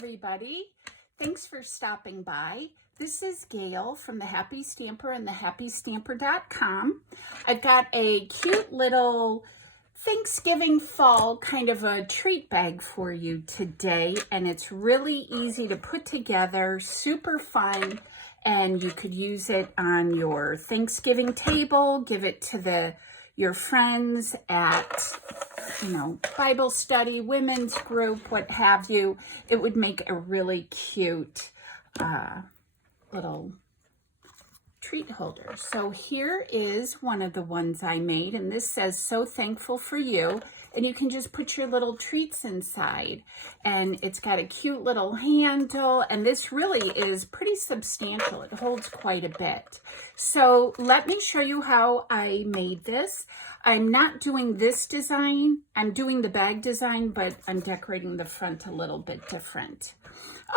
everybody. Thanks for stopping by. This is Gail from The Happy Stamper and thehappystamper.com. I've got a cute little Thanksgiving fall kind of a treat bag for you today, and it's really easy to put together, super fun, and you could use it on your Thanksgiving table, give it to your friends at Bible study, women's group, what have you. It would make a really cute little treat holder. So here is one of the ones I made, and this says, "So thankful for you." And you can just put your little treats inside. And it's got a cute little handle, and this really is pretty substantial. It holds quite a bit. So let me show you how I made this. I'm not doing this design. I'm doing the bag design, but I'm decorating the front a little bit different.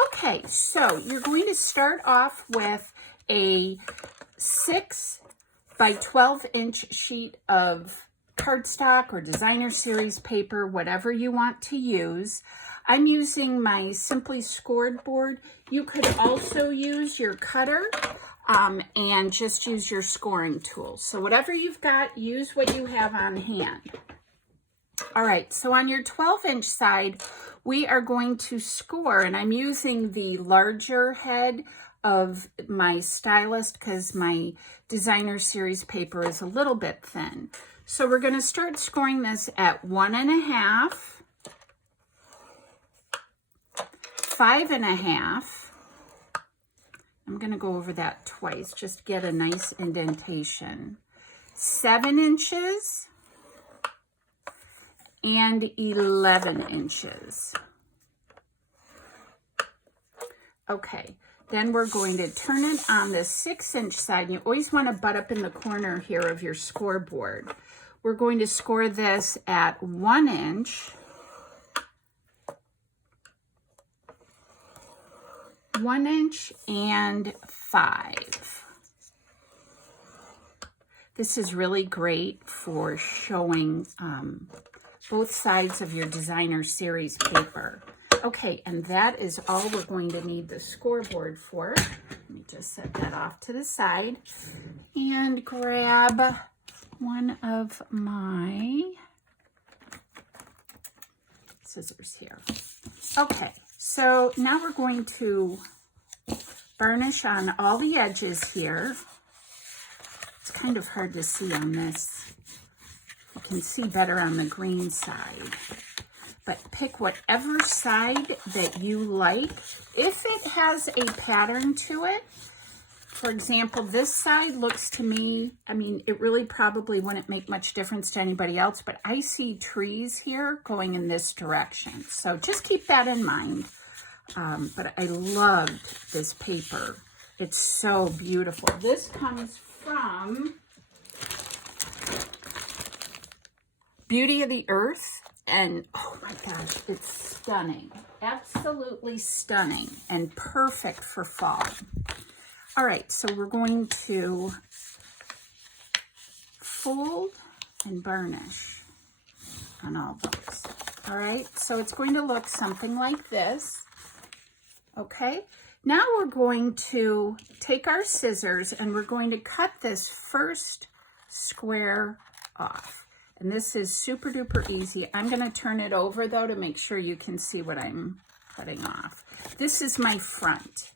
Okay, so you're going to start off with a 6 by 12 inch sheet of cardstock or designer series paper, whatever you want to use. I'm using my Simply Scored board. You could also use your cutter and just use your scoring tool. So whatever you've got, use what you have on hand. All right, so on your 12-inch side, we are going to score, and I'm using the larger head of my stylist because my designer series paper is a little bit thin. So we're going to start scoring this at 1.5, 5.5. I'm going to go over that twice, just to get a nice indentation. 7 inches and 11 inches. Okay, then we're going to turn it on the 6-inch side. You always want to butt up in the corner here of your scoreboard. We're going to score this at 1 inch, 1 inch and 5. This is really great for showing both sides of your designer series paper. Okay, and that is all we're going to need the scoreboard for. Let me just set that off to the side and grab one of my scissors here. Okay, so now we're going to burnish on all the edges here. It's kind of hard to see on this. You can see better on the green side. But pick whatever side that you like. If it has a pattern to it, for example, this side looks to me, I mean, it really probably wouldn't make much difference to anybody else, but I see trees here going in this direction. So just keep that in mind. But I loved this paper. It's so beautiful. This comes from Beauty of the Earth. And oh my gosh, it's stunning. Absolutely stunning and perfect for fall. All right, so we're going to fold and burnish on all those. All right, so it's going to look something like this. Okay, now we're going to take our scissors and we're going to cut this first square off. And this is super duper easy. I'm going to turn it over though to make sure you can see what I'm cutting off. This is my front.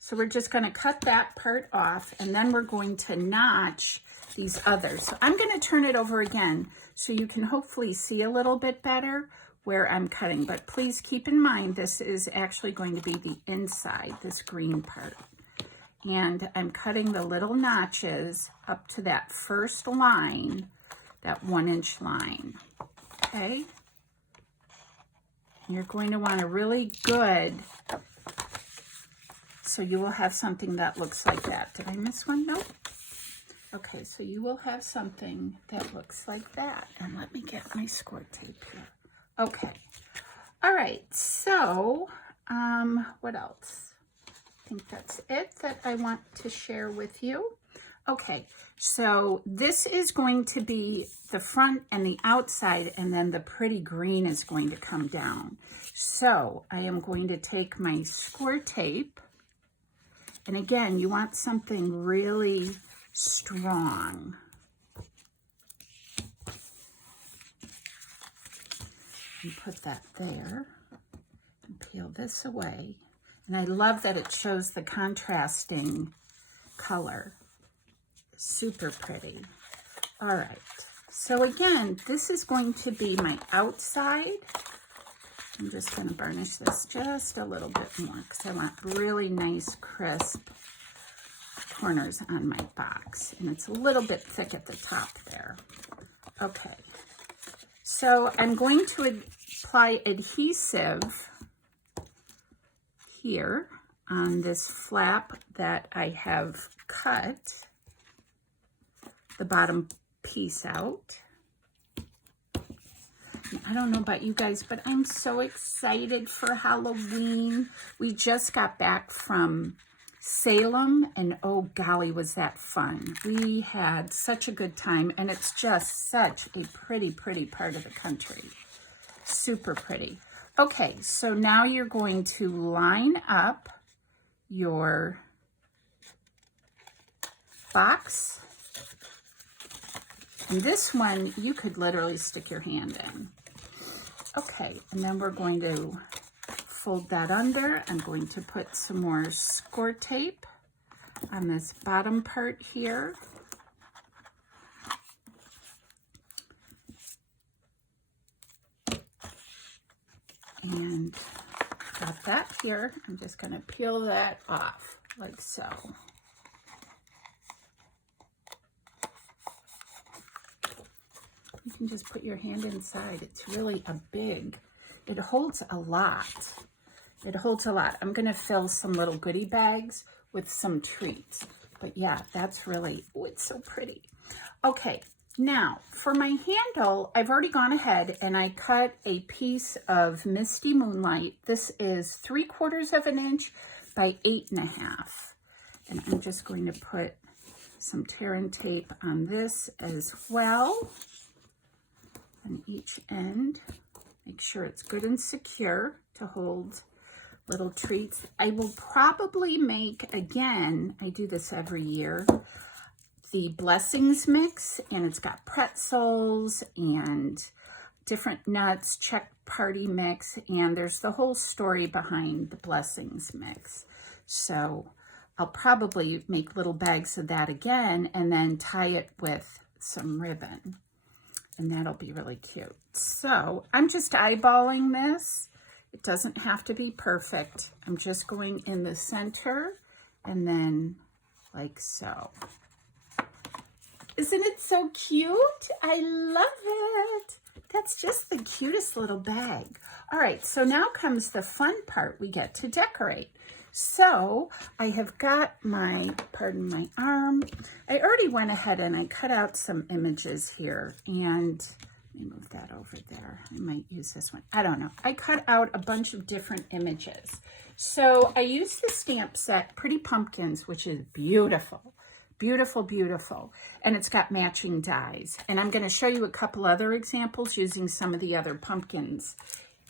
So we're just going to cut that part off, and then we're going to notch these others. So I'm going to turn it over again so you can hopefully see a little bit better where I'm cutting. But please keep in mind this is actually going to be the inside, this green part. And I'm cutting the little notches up to that first line, that 1-inch line. Okay? You're going to want a really good, so you will have something that looks like that. Did I miss one? Nope. Okay, so you will have something that looks like that. And let me get my score tape here. Okay. All right, so what else? I think that's it that I want to share with you. Okay, so this is going to be the front and the outside, and then the pretty green is going to come down. So I am going to take my score tape, and again, you want something really strong. And put that there, and peel this away. And I love that it shows the contrasting color. Super pretty. All right, so again, this is going to be my outside. I'm just going to burnish this just a little bit more because I want really nice, crisp corners on my box. And it's a little bit thick at the top there. Okay, so I'm going to apply adhesive here on this flap that I have cut the bottom piece out. I don't know about you guys, but I'm so excited for Halloween. We just got back from Salem, and oh golly, was that fun. We had such a good time, and it's just such a pretty, pretty part of the country. Super pretty. Okay, so now you're going to line up your box. And this one, you could literally stick your hand in. Okay, and then we're going to fold that under. I'm going to put some more score tape on this bottom part here. And got that here. I'm just going to peel that off like so. You can just put your hand inside. It's really a big, it holds a lot. It holds a lot. I'm going to fill some little goodie bags with some treats. But yeah, that's really, oh, it's so pretty. Okay, now for my handle, I've already gone ahead and I cut a piece of Misty Moonlight. This is 3/4 of an inch by 8.5. And I'm just going to put some tear and tape on this as well. On each end, make sure it's good and secure to hold little treats. I will probably make, again, I do this every year, the blessings mix, and it's got pretzels and different nuts, Czech party mix, and there's the whole story behind the blessings mix. So I'll probably make little bags of that again and then tie it with some ribbon. And that'll be really cute. So I'm just eyeballing this. It doesn't have to be perfect. I'm just going in the center and then like so. Isn't it so cute? I love it. That's just the cutest little bag. All right, so now comes the fun part. We get to decorate. So I have got my, pardon my arm, I already went ahead and I cut out some images here, and let me move that over there. I might use this one. I don't know. I cut out a bunch of different images. So I used the stamp set, Pretty Pumpkins, which is beautiful. Beautiful, beautiful. And it's got matching dies. And I'm going to show you a couple other examples using some of the other pumpkins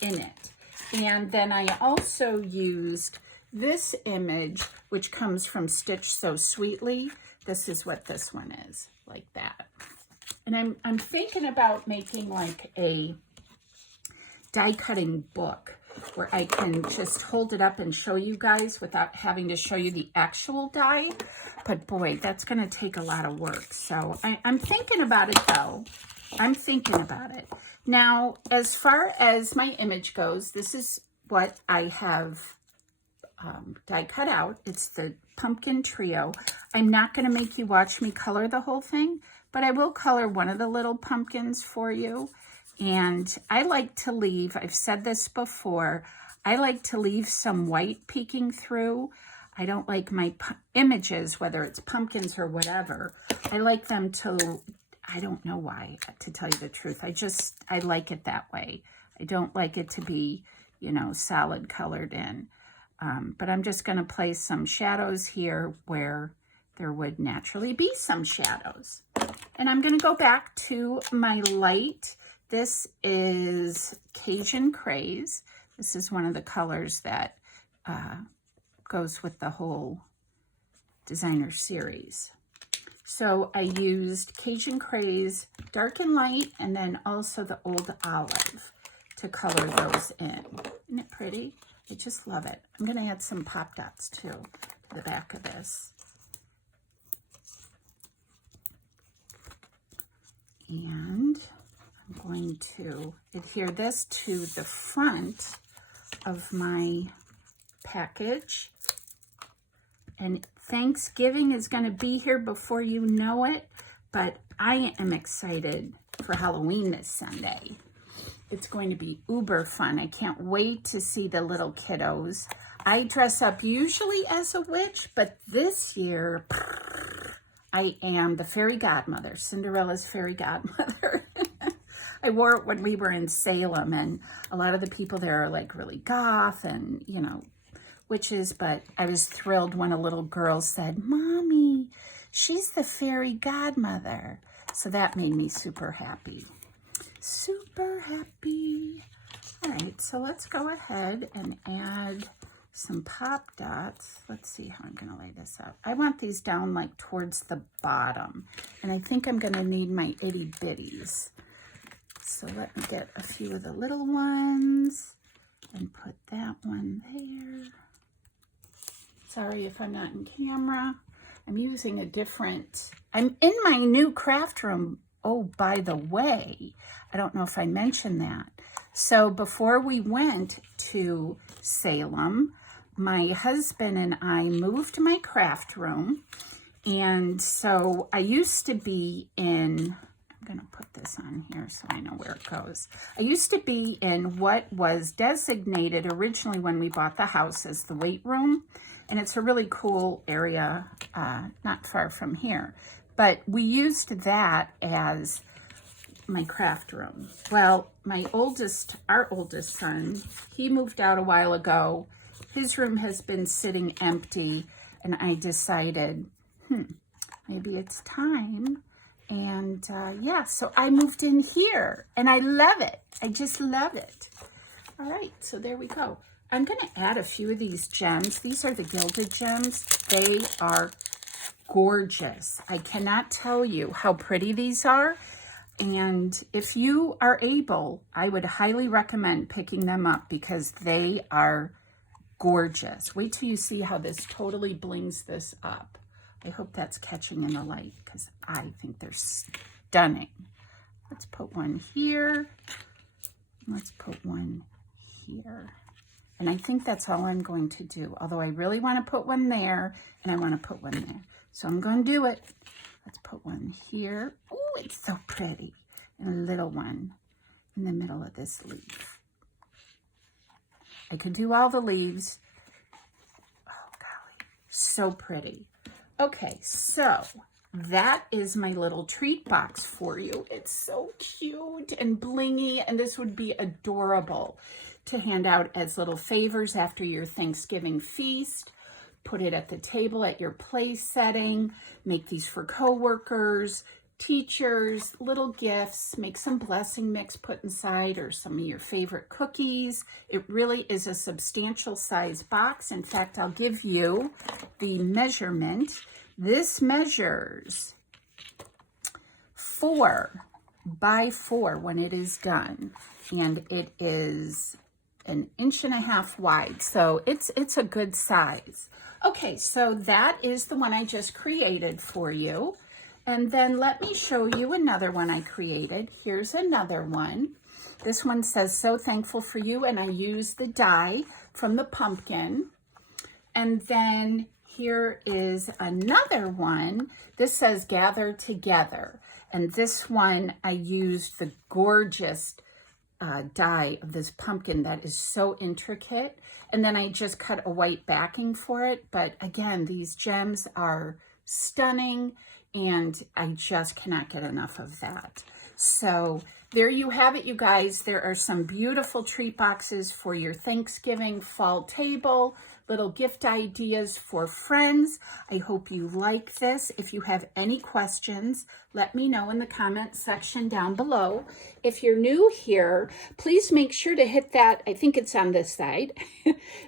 in it. And then I also used this image, which comes from Stitch So Sweetly. This is what this one is, like that. And I'm thinking about making like a die cutting book where I can just hold it up and show you guys without having to show you the actual die. But boy, that's going to take a lot of work. So I'm thinking about it though. I'm thinking about it. Now, as far as my image goes, this is what I have die cut out. It's the pumpkin trio. I'm not going to make you watch me color the whole thing, but I will color one of the little pumpkins for you. And I like to leave, I've said this before, I like to leave some white peeking through. I don't like my images, whether it's pumpkins or whatever, I like them to, I don't know why, to tell you the truth. I like it that way. I don't like it to be, you know, solid colored in. But I'm just going to place some shadows here where there would naturally be some shadows. And I'm going to go back to my light. This is Cajun Craze. This is one of the colors that goes with the whole designer series. So I used Cajun Craze, dark and light, and then also the Old Olive to color those in. Isn't it pretty? I just love it. I'm going to add some pop dots too to the back of this. And I'm going to adhere this to the front of my package. And Thanksgiving is going to be here before you know it, but I am excited for Halloween this Sunday. It's going to be uber fun. I can't wait to see the little kiddos. I dress up usually as a witch, but this year I am the fairy godmother, Cinderella's fairy godmother. I wore it when we were in Salem, and a lot of the people there are like really goth and, you know, witches, but I was thrilled when a little girl said, "Mommy, she's the fairy godmother." So that made me super happy. Super happy. All right, so let's go ahead and add some pop dots. Let's see how I'm going to lay this out. I want these down like towards the bottom, and I think I'm going to need my itty bitties. So let me get a few of the little ones and put that one there. Sorry if I'm not in camera. I'm using a different, I'm in my new craft room. Oh, by the way, I don't know if I mentioned that. So before we went to Salem, my husband and I moved my craft room. And so I used to be in, I'm going to put this on here so I know where it goes. I used to be in what was designated originally when we bought the house as the weight room. And it's a really cool area, not far from here. But we used that as my craft room. Well, our oldest son, he moved out a while ago. His room has been sitting empty, and I decided, maybe it's time. And yeah, so I moved in here, and I love it. I just love it. All right, so there we go. I'm going to add a few of these gems. These are the Gilded Gems. They are gorgeous. I cannot tell you how pretty these are. And if you are able, I would highly recommend picking them up because they are gorgeous. Wait till you see how this totally blings this up. I hope that's catching in the light because I think they're stunning. Let's put one here. Let's put one here. And I think that's all I'm going to do. Although I really want to put one there and I want to put one there. So I'm going to do it. Let's put one here. Oh, it's so pretty. And a little one in the middle of this leaf. I could do all the leaves. Oh, golly. So pretty. Okay, so that is my little treat box for you. It's so cute and blingy, and this would be adorable to hand out as little favors after your Thanksgiving feast. Put it at the table at your place setting. Make these for coworkers, teachers, little gifts. Make some blessing mix put inside or some of your favorite cookies. It really is a substantial size box. In fact, I'll give you the measurement. This measures 4 by 4 when it is done. And it is 1.5 inches wide. So it's a good size. Okay, so that is the one I just created for you. And then let me show you another one I created. Here's another one. This one says, "So thankful for you," and I used the die from the pumpkin. And then here is another one. This says, "Gather Together." And this one, I used the gorgeous die of this pumpkin that is so intricate. And then I just cut a white backing for it. But again, these gems are stunning, and I just cannot get enough of that. So There you have it, you guys. There are some beautiful treat boxes for your Thanksgiving fall table, little gift ideas for friends. I hope you like this. If you have any questions, let me know in the comment section down below. If you're new here, please make sure to hit that, I think it's on this side,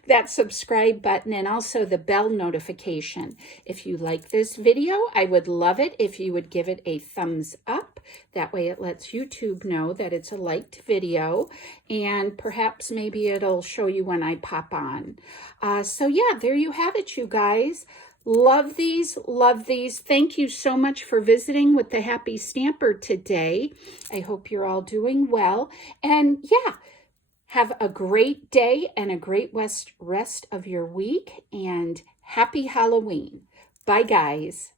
that subscribe button and also the bell notification. If you like this video, I would love it if you would give it a thumbs up. That way it lets YouTube know that it's a liked video, and perhaps maybe it'll show you when I pop on. So yeah, there you have it, you guys. Love these, love these. Thank you so much for visiting with the Happy Stamper today. I hope you're all doing well. And yeah, have a great day and a great rest of your week, and happy Halloween. Bye, guys.